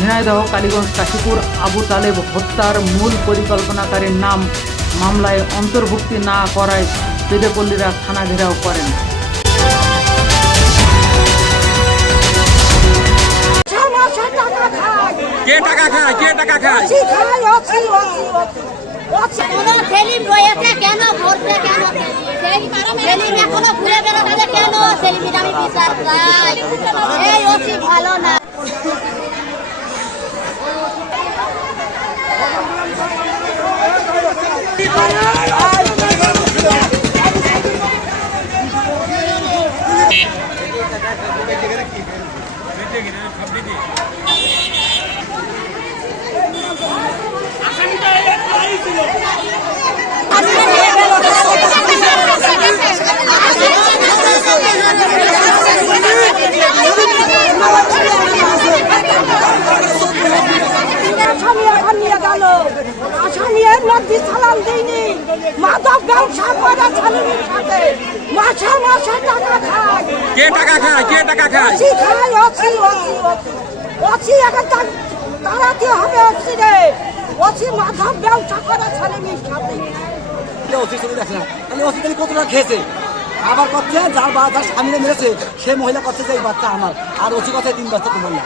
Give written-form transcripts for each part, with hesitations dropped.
ঝিনাইদহ কালীগঞ্জ কাশীপুর আবু তালেব হত্যার মূল পরিকল্পনাকারীর নাম মামলায় অন্তর্ভুক্তি না করায় পেদেপল্লীরা থানা ঘেরাও করেন। কে টাকা খায়? কে টাকা খায়? সেলিম রয়েছে কেন? ঘুরছে কেন? সেলিম এখনো ঘুরে বেড়াচ্ছে কেন? সেলিমের আমি বিচার চাই। এই ওসি ভালো না। মাদক ব্যবসা করে ছেলেমেয়ের সাথে মাসে মাসে টাকা খায়। কে টাকা খায়? কে টাকা খায়? ওসি এখন তাড়াতে হবে। ওসি রে, ওসি মাদক ব্যবসা করে ছেলেমেয়ের সাথে। ওসি চলে যাচ্ছে না, তাহলে ওসি তাহলে কতটা খেয়েছে? আবার করছে যার স্বামীরা মেরেছে সে মহিলা করছে যে এই বাচ্চা আমার, আর ওসি কথায় 3 বাচ্চা তোমার না।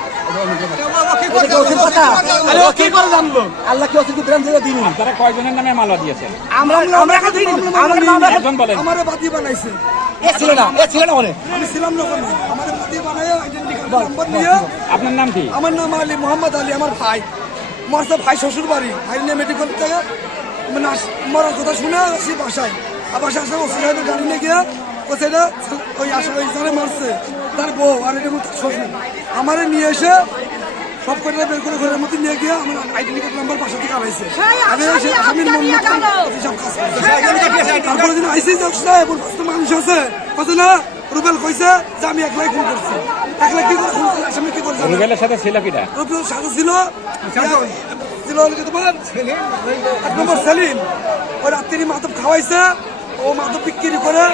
আল্লাহ কি ওসিকে প্রেম দিয়ে দিন? তারা কয়জনের নামে মামলা দিয়েছেন? আমরা আমারে বাতি বানাইছে। এ ছিল না আমি ছিলাম না ওখানে। আমারে বাতি বানায় আইডেন্টি কার্ড নাম্বার দিয়ে। আপনার নাম কি? আমার নাম আলী, মোহাম্মদ আলী। আমার ভাই মরছে, ভাই শ্বশুর বাড়ি হাইলিয়া মেডিকেল থেকে মানে মরার কথা শুনে আসি বাসায়। বাসায় আসে ওসি সাহেবের গাড়ি নিয়ে গিয়ে কোথায় ওই আসলে ওই জানে মারছে তার বউ আর এটা তার শ্বশুর। আমারে নিয়ে এসে সব করে বের করে ঘরের মধ্যে নিয়ে গিয়ে আমার আইডেন্টি কার্ড নাম্বার বাসা থেকে আনাইছে। আমি আসামির মন সব কাজ তারপরে দিন আইসি সাহেব মানুষ আছে কথা না। রুবেল কইছে যে আমি একলাই খুন করছি। একলাই কি করে খুন করছি? আসামি কি করে? রুবেলের সাথে ছিল কিটা? রুবেলের সাথে ছিল তোমার 1 নম্বর সেলিম। ওই রাত্রি মাদক খাওয়াইছে, ও মাদক বিক্রি করে।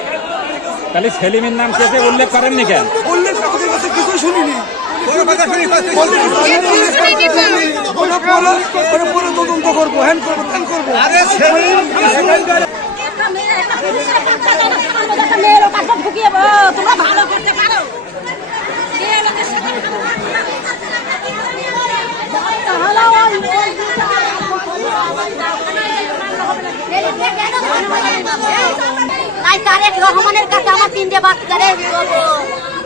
তাহলে সেলিমের নাম কে উল্লেখ করেননি কেন? উল্লেখ আমাদের কাছে কিছু শুনিনি। পরে তদন্ত করবো, হ্যান করবো, ত্যান করবো। তোমরা ভালো করতে পারো। তারেক রহমানের কাছে আমার 3টে বাচ্চা রে দেবো।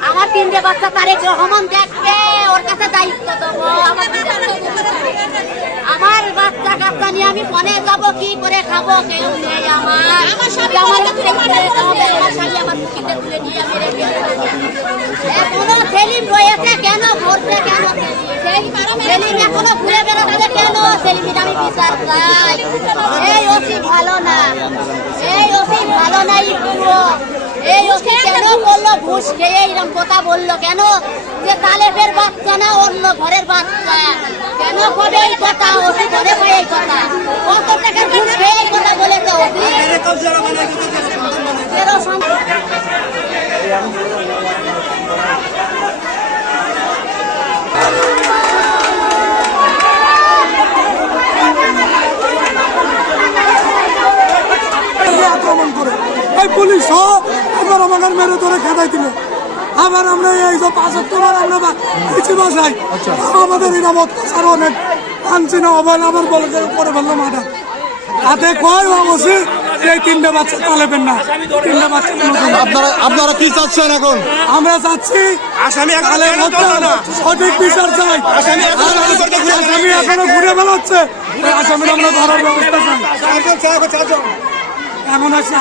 আমার 3টে বাচ্চা তারেক রহমান দেখবে, ওর কাছে দায়িত্ব দেবো। আমার বাচ্চা কাচ্চা নিয়ে আমি ফোনে যাবো, কি করে খাবো? কেউ নেই আমার স্বামী আমার বুকিতে তুলে নিয়ে আমি রেখে এখনো সেলিম রয়েছে কেন? ঘুরছে কেন? সেলিম এখনো ঘুরে বেড়াচ্ছে কেন? সেলিমের আমি বিচার চাই। এই ওসি ভালো না, এই ওসি ভালো নাই। এই ওসি কেন বললো ঘুষ খেয়ে এরকম কথা বললো কেন? যে তালেবের বাচ্চা না অন্য ঘরের বাচ্চা। কেন করে এই কথা? ওসি করে এই কথা কত টাকার ঘুষ খেয়ে এই কথা বলেছে ওসি? আক্রমণ করে এই পুলিশ আবার আমাদের মেরে ধরে খেদাই দিল। আবার আমরা এই যে 75 আমরা বাসাই আমাদের এরকম অত্যাচার অনেক আনছি না অবহেলা আমার বলে করে ফেললো মাঠে হাতে কয় অবশ্যই এই 3টে বাচ্চা তালেবেন না। 3টে বাচ্চা আপনারা কি চাচ্ছেন এখন? আমরা চাচ্ছি সঠিক বিচার চাই। আসামি এখনো ঘুরে বেড়াচ্ছে, আসামির আমরা ধরার ব্যবস্থা চাই। এখন আছে